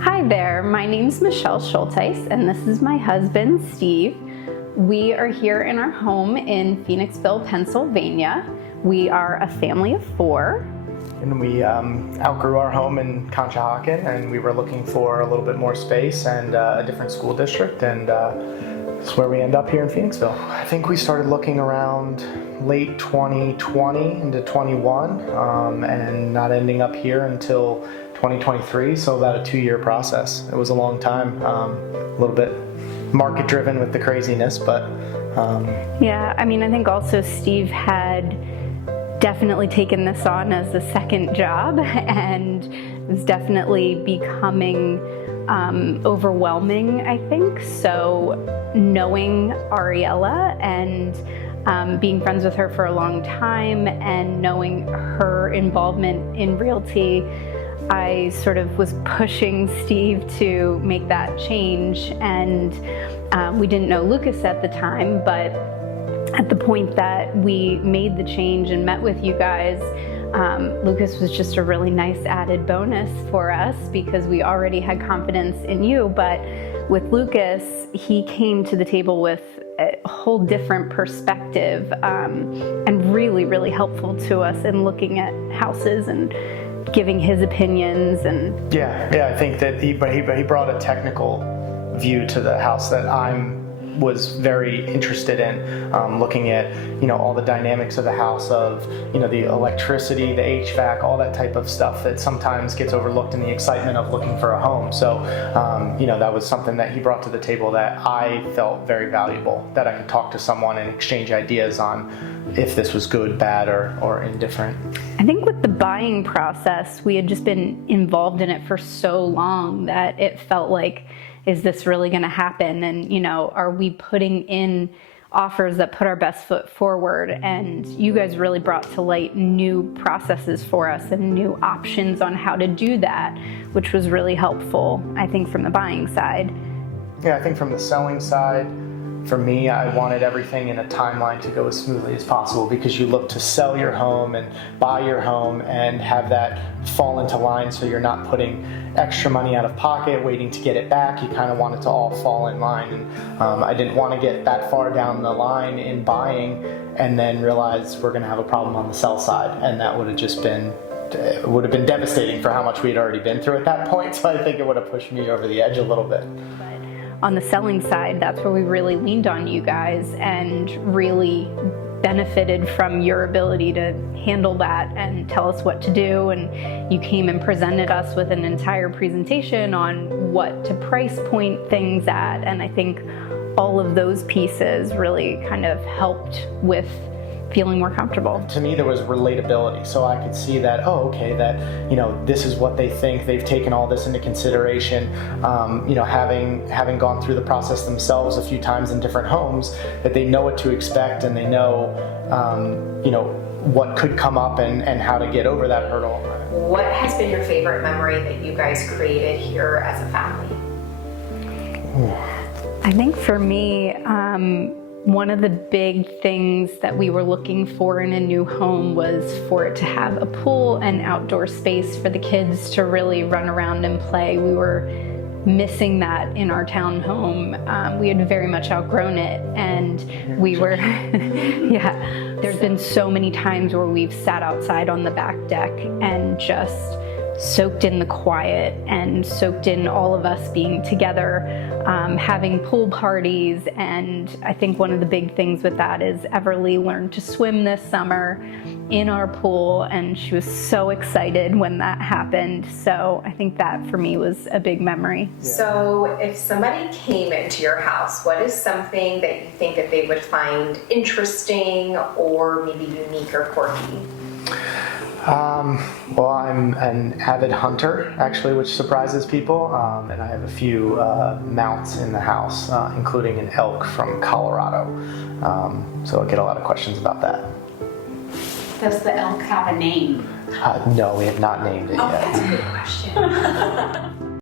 Hi there, my name's Michelle Schulteis, and this is my husband, Steve. We are here in our home in Phoenixville, Pennsylvania. We are a family of 4. And we outgrew our home in Conshohocken, and we were looking for a little bit more space and a different school district, and that's where we end up here in Phoenixville. I think we started looking around late 2020 into 21, and not ending up here until 2023, so about a 2-year process. It was a long time, a little bit market driven with the craziness, but Yeah, I mean, I think also Steve had definitely taken this on as a second job, and it was definitely becoming overwhelming, I think. So knowing Ariella and being friends with her for a long time and knowing her involvement in realty, I sort of was pushing Steve to make that change, and we didn't know Lucas at the time, but at the point that we made the change and met with you guys, Lucas was just a really nice added bonus for us because we already had confidence in you. But with Lucas, he came to the table with a whole different perspective, and really, really helpful to us in looking at houses and giving his opinions. And yeah, I think that he brought a technical view to the house that was very interested in, looking at all the dynamics of the house, of the electricity, the HVAC, all that type of stuff that sometimes gets overlooked in the excitement of looking for a home. So that was something that he brought to the table that I felt very valuable, that I could talk to someone and exchange ideas on if this was good, bad, or indifferent. I think with the buying process, we had just been involved in it for so long that it felt like, is this really going to happen? And, are we putting in offers that put our best foot forward? And you guys really brought to light new processes for us and new options on how to do that, which was really helpful, I think, from the buying side. Yeah, I think from the selling side, for me, I wanted everything in a timeline to go as smoothly as possible, because you look to sell your home and buy your home and have that fall into line, so you're not putting extra money out of pocket waiting to get it back. You kind of want it to all fall in line, and I didn't want to get that far down the line in buying and then realize we're going to have a problem on the sell side, and that would have been devastating for how much we'd already been through at that point. So I think it would have pushed me over the edge a little bit. On the selling side, that's where we really leaned on you guys and really benefited from your ability to handle that and tell us what to do. And you came and presented us with an entire presentation on what to price point things at. And I think all of those pieces really kind of helped with feeling more comfortable. To me, there was relatability, so I could see that, that this is what they think. They've taken all this into consideration. Having gone through the process themselves a few times in different homes, that they know what to expect, and they know what could come up and how to get over that hurdle. What has been your favorite memory that you guys created here as a family? I think for me, one of the big things that we were looking for in a new home was for it to have a pool and outdoor space for the kids to really run around and play. We were missing that in our townhome. We had very much outgrown it, and we were, there's been so many times where we've sat outside on the back deck and just soaked in the quiet and soaked in all of us being together, having pool parties. And I think one of the big things with that is Everly learned to swim this summer in our pool, and she was so excited when that happened. So I think that for me was a big memory. So if somebody came into your house, what is something that you think that they would find interesting or maybe unique or quirky? Well, I'm an avid hunter, actually, which surprises people, and I have a few mounts in the house, including an elk from Colorado, so I get a lot of questions about that. Does the elk have a name? No, we have not named it yet. That's a good question.